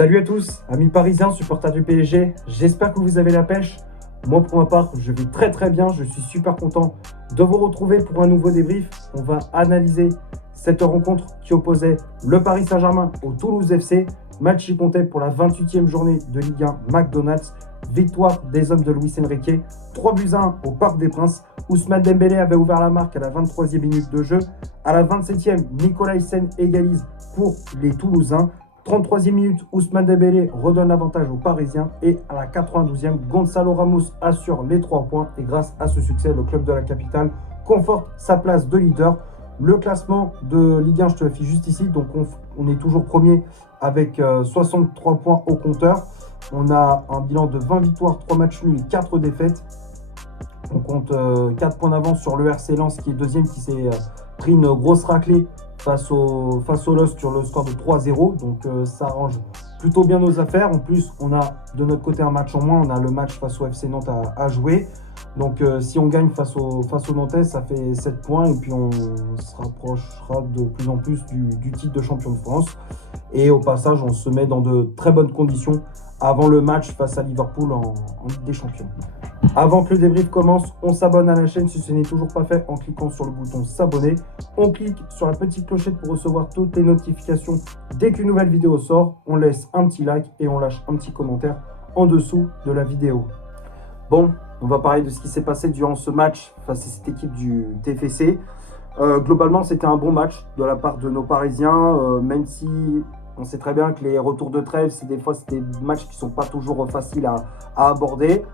Salut à tous, amis parisiens, supporters du PSG, j'espère que vous avez la pêche. Moi pour ma part, je vais très bien, je suis super content de vous retrouver pour un nouveau débrief. On va analyser cette rencontre qui opposait le Paris Saint-Germain au Toulouse FC. Match qui comptait pour la 28e journée de Ligue 1 McDonald's. Victoire des hommes de Luis Enrique, 3-1 au Parc des Princes. Ousmane Dembélé avait ouvert la marque à la 23e minute de jeu. À la 27e, Nicolas Hyssen égalise pour les Toulousains. 33e minute, Ousmane Dembélé redonne l'avantage aux Parisiens et à la 92e, Gonzalo Ramos assure les 3 points et grâce à ce succès, le club de la capitale conforte sa place de leader. Le classement de Ligue 1, je te l'affiche juste ici, donc on est toujours premier avec 63 points au compteur. On a un bilan de 20 victoires, 3 matchs nuls et 4 défaites. On compte 4 points d'avance sur le RC Lens qui est deuxième, qui s'est pris une grosse raclée face au LOSC sur le score de 3-0. Donc ça arrange plutôt bien nos affaires. En plus, on a de notre côté un match en moins. On a le match face au FC Nantes à jouer. Donc si on gagne face au Nantais, ça fait 7 points. Et puis on se rapprochera de plus en plus du titre de champion de France. Et au passage, on se met dans de très bonnes conditions avant le match face à Liverpool en Ligue des Champions. Avant que le débrief commence, on s'abonne à la chaîne si ce n'est toujours pas fait en cliquant sur le bouton s'abonner. On clique sur la petite clochette pour recevoir toutes les notifications dès qu'une nouvelle vidéo sort. On laisse un petit like et on lâche un petit commentaire en dessous de la vidéo. Bon, on va parler de ce qui s'est passé durant ce match face à cette équipe du TFC. Globalement, c'était un bon match de la part de nos Parisiens, même si on sait très bien que les retours de trêve, des fois, c'est des matchs qui ne sont pas toujours faciles à aborder.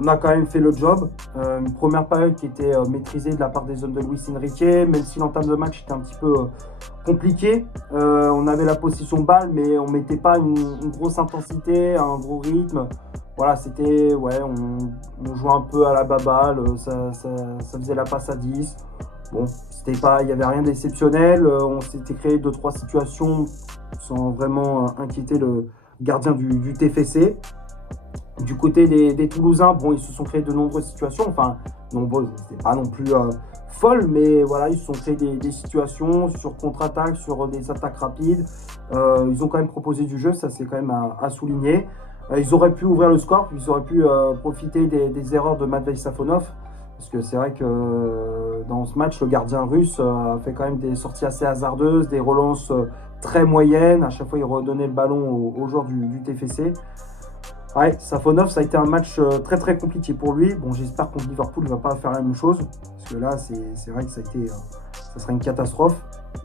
On a quand même fait le job. Une première période qui était maîtrisée de la part des hommes de Luis Enrique, même si l'entame de match était un petit peu compliqué. On avait la possession balle, mais on ne mettait pas une grosse intensité, un gros rythme. Voilà, c'était, ouais, on jouait un peu à la baballe, ça faisait la passe à 10. Bon, c'était pas, il n'y avait rien d'exceptionnel. On s'était créé 2-3 situations sans vraiment inquiéter le gardien du TFC. Du côté des Toulousains, bon, ils se sont créés de nombreuses situations, enfin, nombreuses, c'était pas non plus folle, mais voilà, ils se sont créés des situations sur contre-attaque, sur des attaques rapides. Ils ont quand même proposé du jeu, ça c'est quand même à souligner. Ils auraient pu ouvrir le score, puis ils auraient pu profiter des erreurs de Matvei Safonov, parce que c'est vrai que dans ce match, le gardien russe a fait quand même des sorties assez hasardeuses, des relances très moyennes. À chaque fois, il redonnait le ballon aux joueurs du TFC. Ouais, Safonov, ça a été un match très compliqué pour lui. Bon, j'espère contre Liverpool, il ne va pas faire la même chose. Parce que là, c'est vrai que ça serait une catastrophe.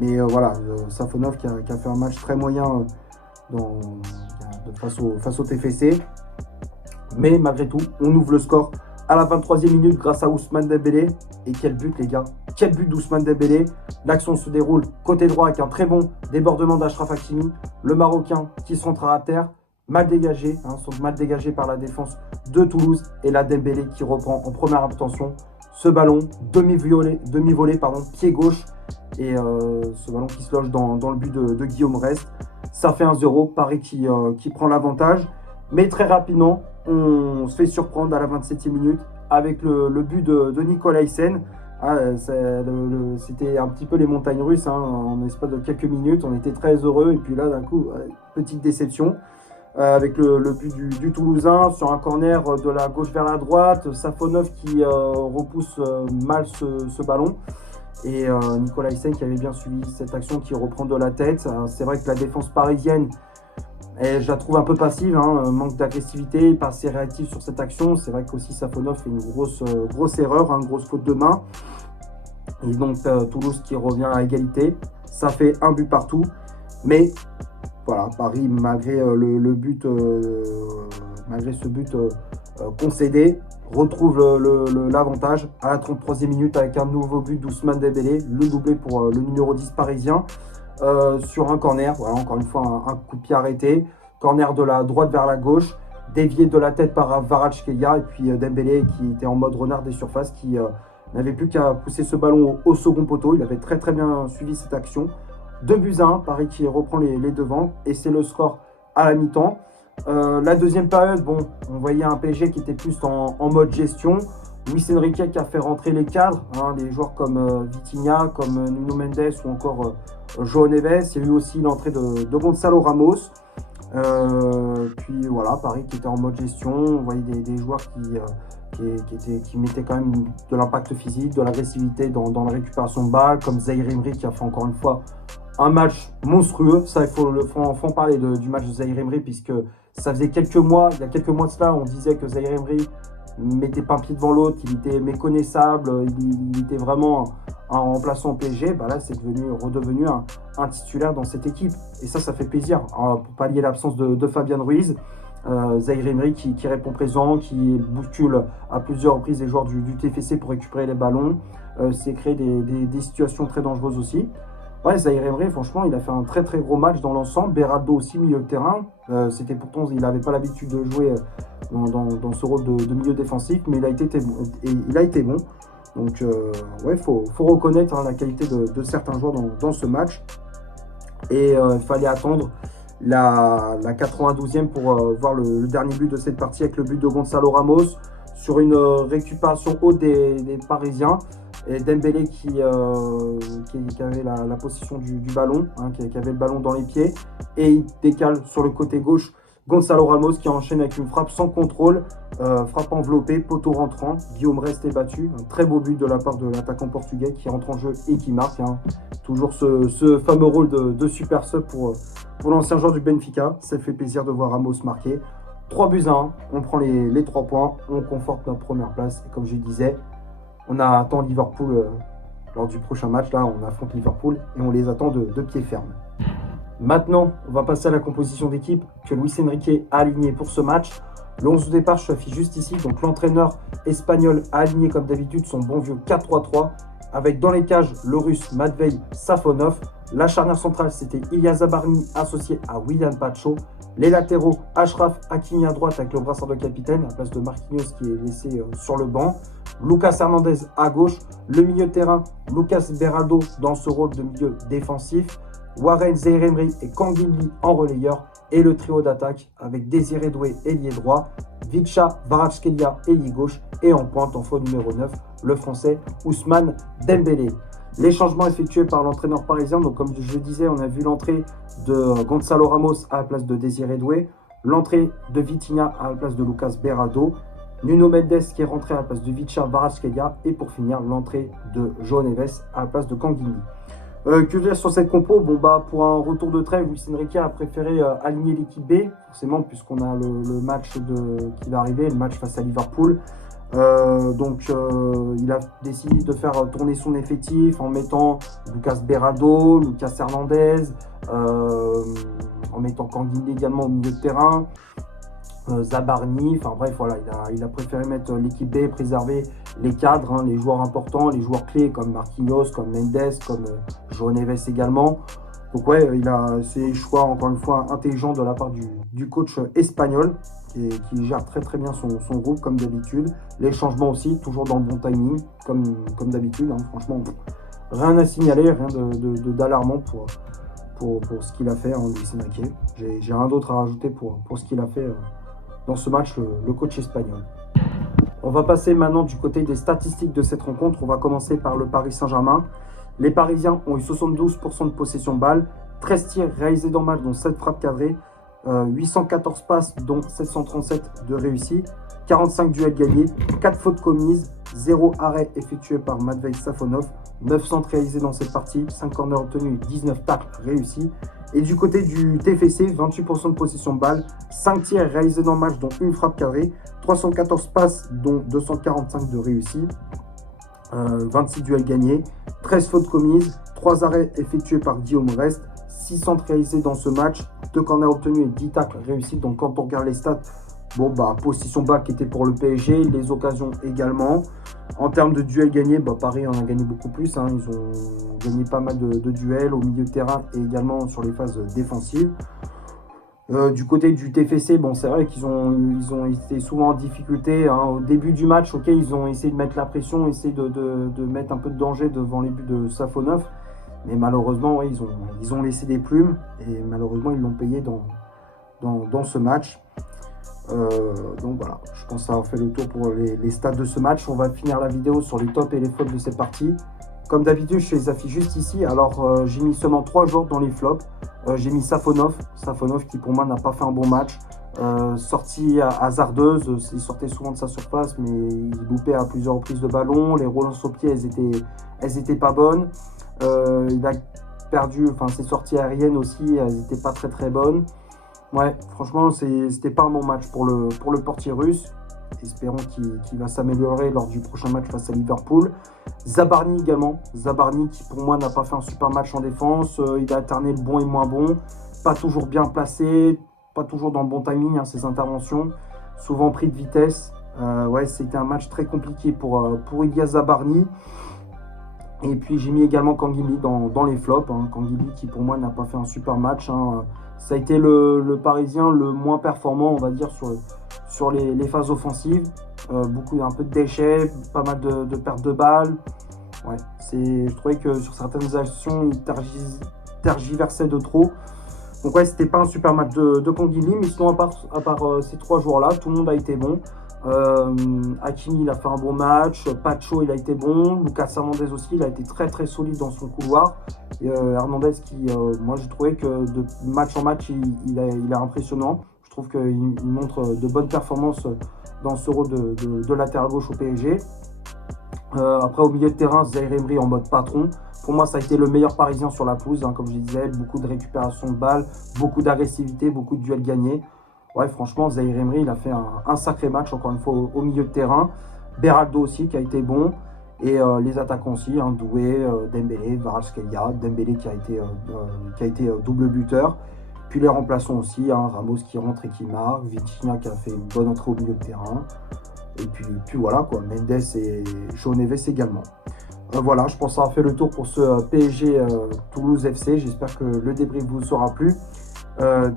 Mais voilà, Safonov qui a fait un match très moyen face au TFC. Mais malgré tout, on ouvre le score à la 23e minute grâce à Ousmane Dembélé. Et quel but, les gars! Quel but d'Ousmane Dembélé! L'action se déroule côté droit avec un très bon débordement d'Achraf Hakimi. Le Marocain qui se rentrera à terre. Mal dégagé, mal dégagé par la défense de Toulouse et la Dembélé qui reprend en première intention ce ballon demi-volé, pied gauche et ce ballon qui se loge dans le but de Guillaume Rest. Ça fait 1-0, Paris qui prend l'avantage, mais très rapidement on se fait surprendre à la 27e minute avec le but de Nicolas Hyssen. C'était un petit peu les montagnes russes, en espace de quelques minutes, on était très heureux et puis là d'un coup, petite déception. Avec le but du Toulousain sur un corner de la gauche vers la droite, Safonov qui repousse mal ce ballon et Nicolas Hyssen qui avait bien suivi cette action qui reprend de la tête. C'est vrai que la défense parisienne, je la trouve un peu passive, manque d'agressivité, pas assez réactive sur cette action. C'est vrai qu'aussi Safonov fait une grosse erreur, une grosse faute de main. Et donc Toulouse qui revient à égalité, ça fait un but partout, mais voilà, Paris, malgré ce but concédé, retrouve l'avantage à la 33e minute avec un nouveau but d'Ousmane Dembélé, le doublé pour le numéro 10 parisien, sur un corner. Voilà, encore une fois, un coup de pied arrêté. Corner de la droite vers la gauche, dévié de la tête par Kvaratskhelia et puis Dembélé qui était en mode renard des surfaces, qui n'avait plus qu'à pousser ce ballon au second poteau. Il avait très bien suivi cette action. 2-1, Paris qui reprend les devants et c'est le score à la mi-temps. La deuxième période, bon, on voyait un PSG qui était plus en mode gestion. Luis Enrique qui a fait rentrer les cadres, des joueurs comme Vitinha, comme Nuno Mendes ou encore João Neves. Il y a eu aussi l'entrée de Gonzalo Ramos. Puis voilà, Paris qui était en mode gestion, on voyait des joueurs qui mettaient quand même de l'impact physique, de l'agressivité dans la récupération de balles, comme Zahir Emery qui a fait encore une fois un match monstrueux. Ça, il faut en parler du match de Zahir Emery, puisque ça faisait quelques mois, il y a quelques mois de cela, on disait que Zahir Emery mettait pas un pied devant l'autre, qu'il était méconnaissable, il était vraiment un remplaçant au PSG. Bah là, c'est redevenu un titulaire dans cette équipe. Et ça fait plaisir. Alors, pour pallier l'absence de Fabian Ruiz, Zahir Emery qui répond présent, qui bouscule à plusieurs reprises les joueurs du TFC pour récupérer les ballons, c'est créer des situations très dangereuses aussi. Ouais, Zahir Emery, franchement, il a fait un très très gros match dans l'ensemble. Beraldo aussi, milieu de terrain. C'était pourtant, il n'avait pas l'habitude de jouer dans ce rôle de milieu défensif, mais il a été bon. Donc, ouais, faut reconnaître la qualité de certains joueurs dans ce match. Et il fallait attendre la 92e pour voir le dernier but de cette partie avec le but de Gonzalo Ramos sur une récupération haute des Parisiens. Et Dembélé qui avait la possession du ballon, qui avait le ballon dans les pieds, et il décale sur le côté gauche Gonzalo Ramos qui enchaîne avec une frappe sans contrôle, frappe enveloppée, poteau rentrant. Guillaume Rest est battu, un très beau but de la part de l'attaquant portugais qui rentre en jeu et qui marque. Toujours ce fameux rôle de super sub pour l'ancien joueur du Benfica. Ça fait plaisir de voir Ramos marquer. 3-1, on prend les 3 points, on conforte notre première place. Et comme je disais, on attend Liverpool lors du prochain match. Là, on affronte Liverpool et on les attend de pied ferme. Maintenant, on va passer à la composition d'équipe que Luis Enrique a alignée pour ce match. Le 11 de départ, je s'affiche juste ici. Donc l'entraîneur espagnol a aligné comme d'habitude son bon vieux 4-3-3 avec dans les cages le russe Matvei Safonov. La charnière centrale, c'était Ilya Zabarny associé à William Pacho. Les latéraux, Achraf Hakimi à droite avec le brassard de capitaine, à la place de Marquinhos qui est laissé sur le banc. Lucas Hernandez à gauche. Le milieu de terrain, Lucas Beraldo dans ce rôle de milieu défensif. Warren, Zahir Emery et Kanguinli en relayeur. Et le trio d'attaque avec Désiré Doué, ailier droit, Vicha, Kvaratskhelia, ailier gauche. Et en pointe, en faux numéro 9, le français Ousmane Dembélé. Les changements effectués par l'entraîneur parisien, donc comme je disais, on a vu l'entrée de Gonzalo Ramos à la place de Désiré Doué, l'entrée de Vitinha à la place de Lucas Beraldo, Nuno Mendes qui est rentré à la place de Vicha, Kvaratskhelia et pour finir l'entrée de João Neves à la place de Kanguinli. Que dire sur cette compo? Bon bah pour un retour de trêve, Luis Enrique a préféré aligner l'équipe B, forcément puisqu'on a le match qui va arriver, le match face à Liverpool. Donc il a décidé de faire tourner son effectif en mettant Lucas Beraldo, Lucas Hernandez, en mettant Kanguinli également au milieu de terrain, Zabarny, enfin bref voilà, il a préféré mettre l'équipe B, préserver les cadres, les joueurs importants, les joueurs clés comme Marquinhos, comme Mendes, comme João Neves également. Donc ouais, il a ses choix encore une fois intelligents de la part du coach espagnol qui gère très très bien son groupe comme d'habitude. Les changements aussi, toujours dans le bon timing comme d'habitude. Franchement, rien à signaler, rien d'alarmant pour ce qu'il a fait, Luis Enrique. J'ai rien d'autre à rajouter pour ce qu'il a fait dans ce match, le coach espagnol. On va passer maintenant du côté des statistiques de cette rencontre. On va commencer par le Paris Saint-Germain. Les Parisiens ont eu 72% de possession de balle, 13 tirs réalisés dans le match, dont 7 frappes cadrées, 814 passes, dont 737 de réussis, 45 duels gagnés, 4 fautes commises, 0 arrêt effectué par Matvei Safonov, 9 centres réalisés dans cette partie, 5 corners obtenus, 19 tacles réussis. Et du côté du TFC, 28% de possession de balle, 5 tirs réalisés dans le match, dont une frappe cadrée, 314 passes, dont 245 de réussis, 26 duels gagnés, 13 fautes commises, 3 arrêts effectués par Guillaume Rest, 6 centres réalisés dans ce match, 2 corners obtenus et 10 tacles réussis. Donc quand on regarde les stats, bon bah possession balle qui était pour le PSG, les occasions également. En termes de duels gagnés, Paris en a gagné beaucoup plus. Ils ont gagné pas mal de duels au milieu de terrain et également sur les phases défensives. Du côté du TFC, bon, c'est vrai qu'ils ont été souvent en difficulté. Au début du match, ok, ils ont essayé de mettre la pression, essayé de mettre un peu de danger devant les buts de Safonov. Mais malheureusement, ouais, ils ont laissé des plumes et malheureusement, ils l'ont payé dans ce match. Donc voilà, je pense avoir fait le tour pour les stats de ce match. On va finir la vidéo sur les tops et les fautes de cette partie. Comme d'habitude, je fais les affiches juste ici. Alors, j'ai mis seulement 3 joueurs dans les flops. J'ai mis Safonov qui pour moi n'a pas fait un bon match. Sortie hasardeuse, il sortait souvent de sa surface, mais il loupait à plusieurs reprises de ballon. Les relances au pied, elles étaient pas bonnes. Il a perdu, enfin ses sorties aériennes aussi, elles n'étaient pas très bonnes. Ouais, franchement, c'était pas un bon match pour le portier russe. Espérons qu'il va s'améliorer lors du prochain match face à Liverpool. Zabarni également. Zabarni qui pour moi n'a pas fait un super match en défense. Il a alterné le bon et le moins bon. Pas toujours bien placé. Pas toujours dans le bon timing, hein, ses interventions. Souvent pris de vitesse. Ouais, c'était un match très compliqué pour Ilya Zabarni. Et puis j'ai mis également Kangili dans les flops. Hein. Kangili qui pour moi n'a pas fait un super match. Hein. Ça a été le Parisien le moins performant, on va dire, sur les phases offensives. Un peu de déchets, pas mal de pertes de balles. Ouais, je trouvais que sur certaines actions, il tergiversait de trop. Donc ouais, c'était pas un super match de Kangili, mais sinon à part ces 3 joueurs-là, tout le monde a été bon. Hakimi, il a fait un bon match. Pacho, il a été bon. Lucas Hernandez aussi, il a été très solide dans son couloir. Et Hernandez qui, moi, j'ai trouvé que de match en match, il est impressionnant. Je trouve qu'il montre de bonnes performances dans ce rôle de latéral gauche au PSG. Après, au milieu de terrain, Zaïre Emery en mode patron. Pour moi, ça a été le meilleur Parisien sur la pelouse, hein, comme je disais. Beaucoup de récupération de balles, beaucoup d'agressivité, beaucoup de duels gagnés. Ouais, franchement, Zaïre Emery, il a fait un sacré match, encore une fois, au milieu de terrain. Beraldo aussi, qui a été bon. Et les attaquants aussi, hein, Doué, Dembélé, Kvaratskhelia. Dembélé qui a été double buteur. Puis les remplaçants aussi, hein, Ramos qui rentre et qui marque. Vitinha qui a fait une bonne entrée au milieu de terrain. Et puis voilà, quoi. Mendes et João Neves également. Voilà, je pense avoir fait le tour pour ce PSG Toulouse FC. J'espère que le débrief vous aura plu.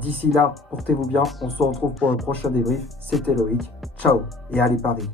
D'ici là, portez-vous bien. On se retrouve pour le prochain débrief. C'était Loïc. Ciao et allez Paris.